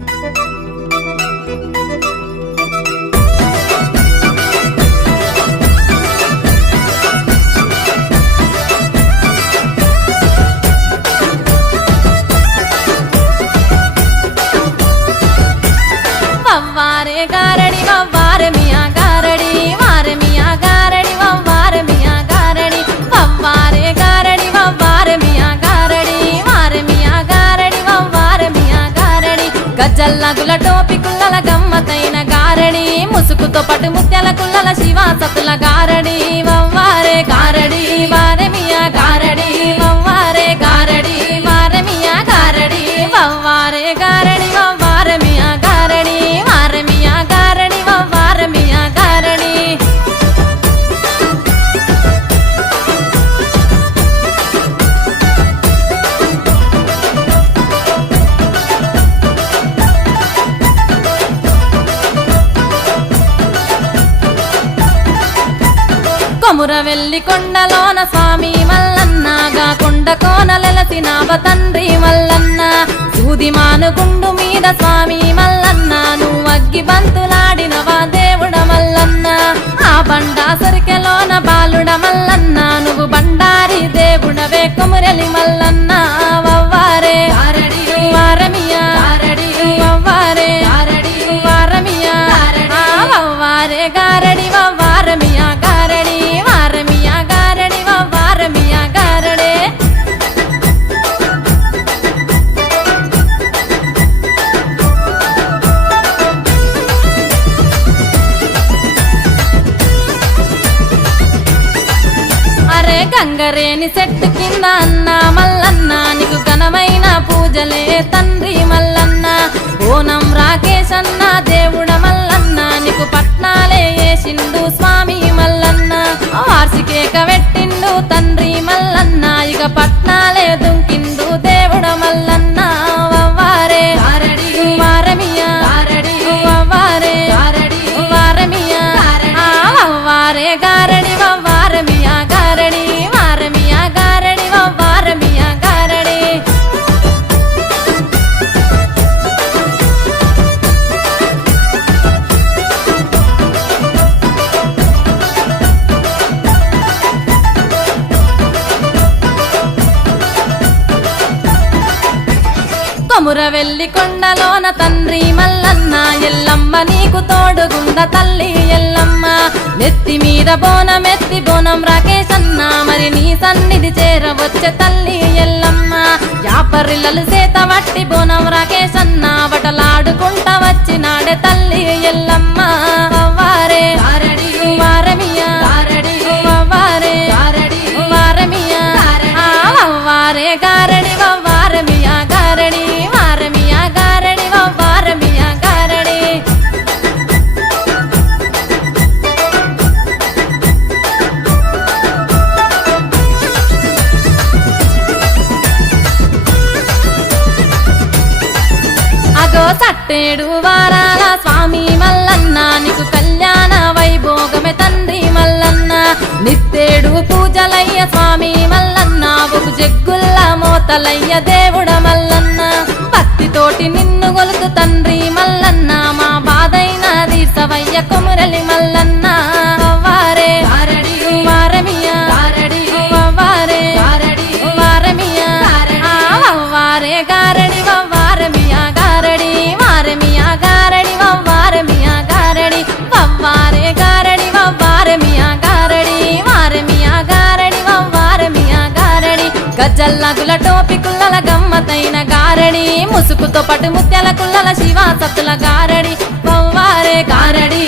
వవ్వారే గజ్జల్లగుల టోపి కుల్లల గమ్మతైన గారడి. ముసుగుతో పటు ముత్యాల కుల్లల శివ సతుల గారడి. వవ్వారే గారడి. వారే పామురవెల్లి కొండలోన స్వామి మల్లన్నగా కొండ కోనలెలసినావ తండ్రి మల్లన్న. సూది మానుగుండు మీద స్వామి మల్లన్న నువ్వు అగ్గి బంతులాడినవా దేవుడ మల్లన్న. ఆ బండ సరికెలోన బాలుడ మల్లన్న నువ్వు బండారి దేవుడవే కుమురలి మల్లన్న. గంగరేని చెట్టు కింద అన్న మల్లన్న నీకు ఘనమైన పూజలే తండ్రి మల్లన్న. ఓనం రాకేష్ అన్న దేవుడ మల్లన్న నీకు పట్నాలే వేసిండు స్వామి మల్లన్న. వార్షికేక పెట్టిండు తండ్రి మల్లన్న ఇక పట్నాలే దుంకిండు దేవుడ మల్లన్న. వవ్వారే వారమియా వవ్వారే వారమియా. ఆ వవ్వారే గారడి. కొండలోన తండ్రి మల్లన్న ఎల్లమ్మ నీకు తోడుగుండ తల్లి ఎల్లమ్మ. నెత్తి మీద బోనమెత్తి బోనం రాకేశన్న మరి నీ సన్నిధి చేరవచ్చే తల్లి ఎల్లమ్మ. యాపరిల్లలు సేత వట్టి బోనం రాకేశన్న వటలాడుకుంటా వచ్చినాడే తల్లి ఎల్లమ్మ. పట్టేడు వారాల స్వామి మల్లన్న నీకు కళ్యాణ వైభోగమే తండ్రి మల్లన్న. నిత్తేడు పూజలయ్య స్వామి మల్లన్న ఒక జగ్గుల్ల మోతలయ్య దేవుడ మల్లన్న. భక్తితోటి నిన్ను గొలుకు తండ్రి మల్లన్న మా బాధైన తీర్చవయ్య కొమురలి కారడి ముసుకుతో ముసుగుతో ముత్యాల కుల్లల శివ సత్తుల గారడి వవ్వారే గారడి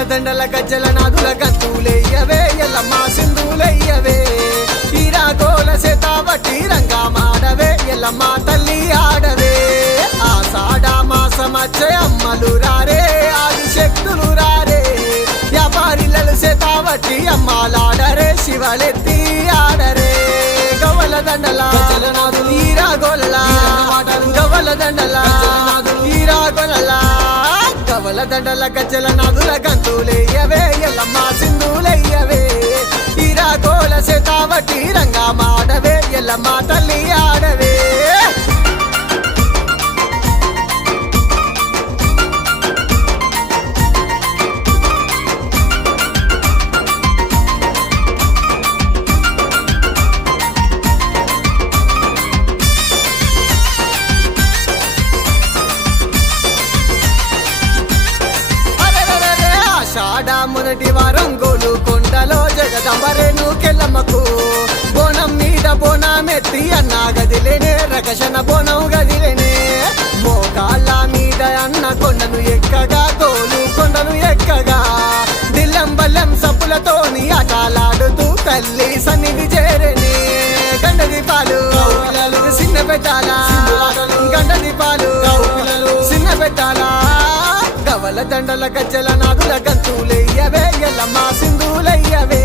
గవల దండల గజ్జల నాదుల గంతులేయవే ఎల్లమ్మా సింధులేయవే ఈరా గోల సేతావటి రంగా మాడవే ఎల్లమ్మ తల్లి ఆడవే. ఆషాఢ మాసమచ్చే అమ్మలు రారే ఆది శక్తులు రారే. వ్యాపారిలలు సేతావటి అమ్మాలాడరే శివలెత్తి ఆడరే. గవల దండల నాదులు ఈరా గవల దండల. గవల దండల గజ్జల నాదుల గంతులేయవే ఎల్లమ్మ సింధులయ్యవే. ఇరా గోల సేతావటి రంగా మాడవే ఎల్లమ్మ తల్లి ఆడవే. మొదటి వారం గోలు కొండలో జగదంబరేను కెల్లమ్మకు. బోనం మీద బోనమెత్తి అన్న గదిలేనే రకషణ బోనం గదిలేనే. మోకాళ్ళ మీద అన్న కొండను ఎక్కగా గోలు కొండను ఎక్కగా. దిల్లం బల్లం సప్పులతోని ఆటలాడుతూ తల్లి సన్నిధి చేరని. గండ దీపాలు చిన్న పెట్టాలా గవల దండల గజ్జల నాదుల గంతులయ్యవే ఎల్లమ్మ సింధులయ్యవే.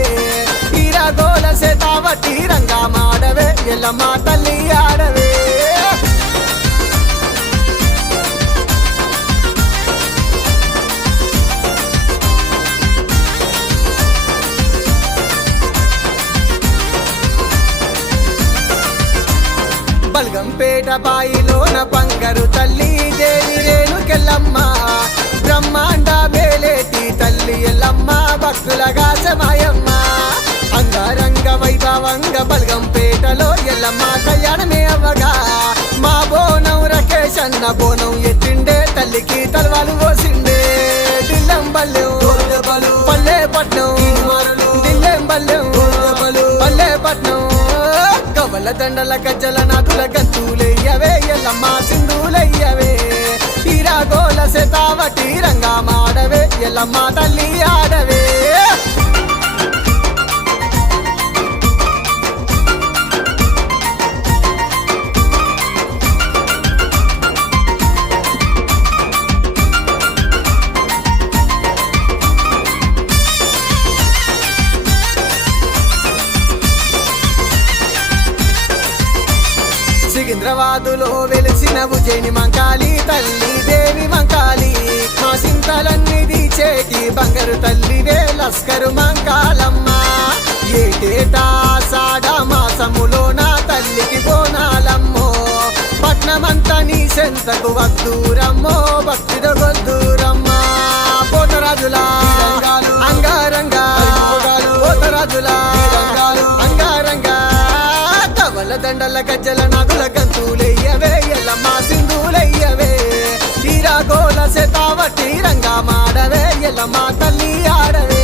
ఈరా గోల సేతావటి రంగా మాడవే ఎల్లమ్మ తల్లి ఆడవే. బల్గంపేట బాయిలోన బంగారు తల్లి దేవి రేణుకెళ్ళమ్మ బ్రహ్మాండ మేలేటి తల్లి ఎల్లమ్మ భక్తులగా సమాయమ్మ అంగరంగ వైభవంగ బల్గంపేటలో ఎల్లమ్మ కళ్యాణమే అవ్వగా మా బోనం రకేష్ అన్న బోనం ఎత్తిండే తల్లికి తలవాలు పోసిండే. దిల్లం బల్లెం పల్లె పట్నం దిల్లెం బల్లెం పల్లె పట్నం. కవల దండల గజ్జల నాదుల గంతులయ్యవే ఎల్లమ్మ సింధులయ్యవే. ఈరా గోల సేతావటి రంగా మాడవే ఎల్లమ్మ తల్లి ఆడవే. సికింద్రాబాదులో వెలిసిన ఉజ్జయిని మంకాలి తల్లి దేవి మంకాలి. మా సింతలన్నీ తీచేటి బంగారు తల్లివే లస్కరు మంకాలమ్మ. ఏటేటా సాడ మాసములో నా తల్లికి బోనాలమ్మో. పట్నమంతా నీ సెంతకు వద్దూరమ్మో భక్తితో గొద్దూరమ్మా పోతరాజులా దండల గజ్జల నాగుల గంతులెయ్యవే ఎల్లమ్మ సింధులెయ్యవే తీరా గోల సేతావటి రంగా మాడవే ఎల్లమ్మ తల్లి ఆడవే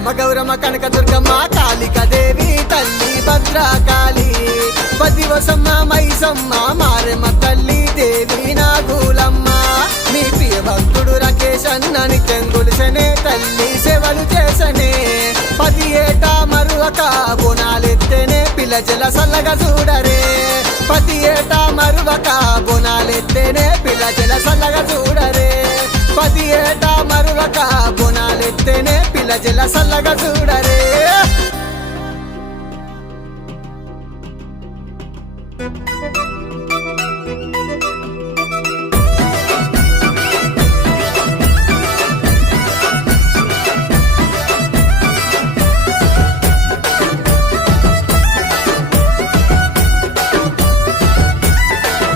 అమ్మ గౌరమ్మ కనక దుర్గమ్మ కాళిక దేవి తల్లి భద్రకాళి. పదివసమ్మ మైసమ్మ మారెమ్మ తల్లి దేవి నాగులమ్మ మీ ప్రియ భక్తుడు రాకేష్ అన్న నిత్యం గొలిసనే తల్లి సేవలు చేసనే. పది ఏటా మరువక బోనాలెత్తేనే పిల్ల జల సల్లగా చూడరే. పది ఏటా మరువక బోనాలెత్తేనే పిల్ల జల సల్లగా చూడరే. పది ఏటా మరువక బోనాలెత్తేనే పిల్ల జిల్ల సల్లగా చూడరే.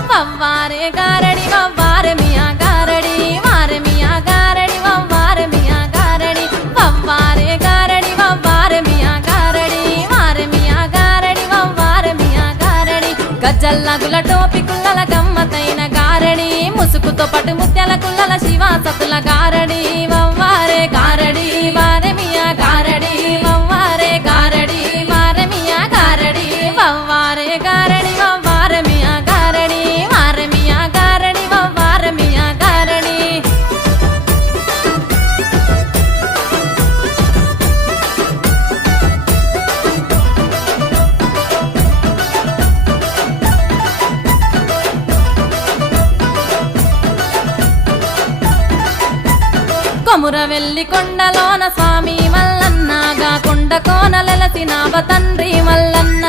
వవ్వారే గారడి గజ్జల్లగుల టోపి కుల్లల గమ్మతైన గారడి ముసుగుతో పట్టు ముత్యాల కుల్లల శివ సతుల గారడి రామురవెల్లి కొండలోన స్వామి మల్లన్న గా కొండ కోనలెలసిన తండ్రి మల్లన్న.